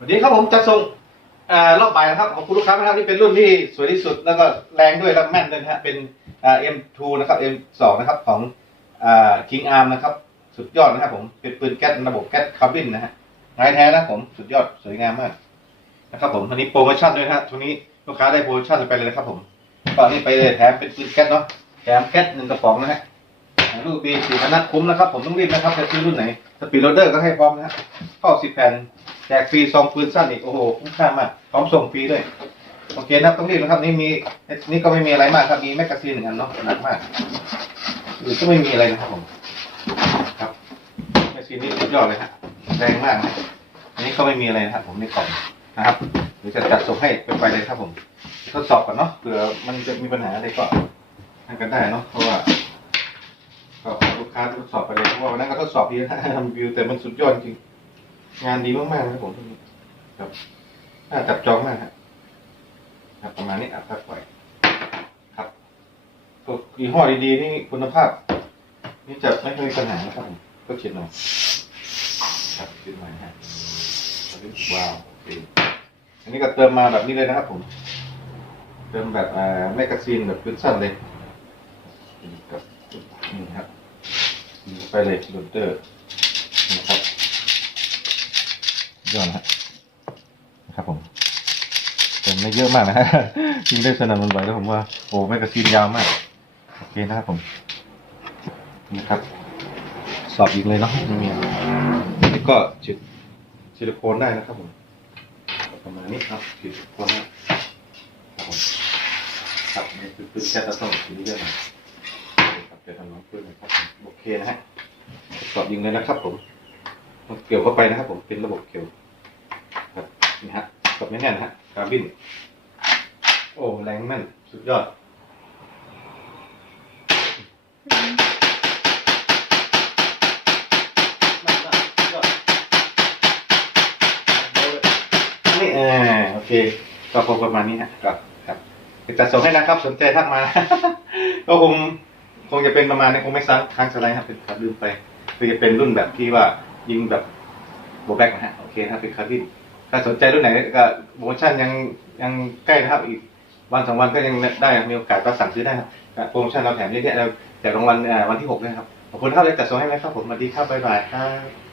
วัสดีครับผมจัดส่งรอบบ่ายนะครับขอบคุณลูกค้ามากครับนี่เป็นรุ่นที่สวยที่สุดแล้วก็แรงด้วยและแม่นด้วยนะฮะเป็นอ่า M2 นะครับ M2 นะครับของอ่า King Arm นะครับ สุดยอดนะครับผมเป็นปืนแก๊สระบบแก๊สคาร์บินนะฮะไร้แท้นะครับผมสุดยอดสวยงามมากนะครับผมอันนี้โปรโมชั่นด้วยนะฮะทุกนี้ลูกค้าได้โปรโมชั่นไปเลยนะครับผมตอนนี้ไปเลยแถมเป็นปืนแก๊สเนาะแถมแก๊สหนึ่งกระป๋องนะฮะลูกปีสี่พันนัดคุ้มนะครับ ผมต้องรีบนะครับจะซื้อรุ่นไหนสปีดโรเดอร์ก็ให้พร้อมนะฮะข้อสิบแผ่น แจกฟรีซองปืนสั้นอีกโอ้โหคุ้มค่ามากพร้อมส่งฟรีด้วยโอเคนับต้องรีบนะครับ นี่มีนี่ก็ไม่มีอะไรมากครับมีแมกกาซีนหนึ่งอันเนาะหนักมากอื่นก็ไม่มีอะไรนะครับผมครับแมกกาซีนนี่สุดยอดเลยฮะแรงมากนะอันนี้ก็ไม่มีอะไรนะครับผมในกล่องนะครับเดี๋ยวจะจัดส่งให้เป็นไปเลยครับผมทดสอบก่อนเนาะเผื่อมันจะมีปัญหาอะไรก็ให้กันได้เนาะเพราะว่าก็ลูกค้าทดสอบไปเลยเพราะว่าวันนั้นก็ทดสอบดีนะทำวิวแต่มันสุดยอดจริง งานดีมากๆนะครับผมตรงนี้ครับน่าจับจองมากครับประมาณนี้อะครับปล่อยครับตัวยี่ห้อดีๆนี่คุณภาพ นี่จะไม่เคยมีปัญหานะครับผมก็เขียนหน่อยครับเขียนหน่อยฮะอันนี้ว้าวอันนี้ก็เติมมาแบบนี้เลยนะครับผมเติมแบบแมกกาซีนแบบพื้นสั้นเลยนี่ครับนี่ครับไปเลยโรเตอร์ ยอดนะฮะนะครับผมแต่ไม่เยอะมากนะฮะยิงได้สนั่นหวันไหวแล้วผมว่าโอ้แมกกาซีนยาวมาก โอเคนะครับผมนี่ครับ สอบอีกเลยเนาะไม่มีนี่ก็ฉีดซิลิโคนได้นะครับผมประมาณนี้ครับฉีดซิลิโคนนะครับผมครับนี่คือปืนแก๊สต้องสีนี้ด้วยนะครับเดี๋ยวทำน้องปืนนะครับโอเคนะฮะสอบยิงเลยนะครับผม เกี่ยวเข้าไปนะครับ ผมเป็นระบบเกี่ยวครับนี่ฮะกดไม่แน่นๆฮะคาร์บิน โอ้แรงแม่นสุดยอดนี่เออโอเค ก็พอประมาณนี้ฮะครับครับจะส่งให้นะครับ สนใจทักมา ก็คงคงจะเป็นประมาณนี้คงไม่ซ้ำครั้งสไลด์ครับเป็นครับลืมไปคือจะเป็นรุ่นแบบที่ว่า ยิงแบบโบแบ็กนะฮะโอเคนะครับเป็นคาร์บินถ้าสนใจรุ่นไหนก็โปรโมชั่นยังยังใกล้นะครับอีกวันสองวันก็ยังได้มีโอกาสก็สั่งซื้อได้ครับโปรโมชั่นเราแถมเยอะแยะเราแจกรางวัลวันที่หกด้วยครับขอบคุณครับเลยจัดส่งให้ไหมครับผมสวัสดีครับบ๊ายบายครับ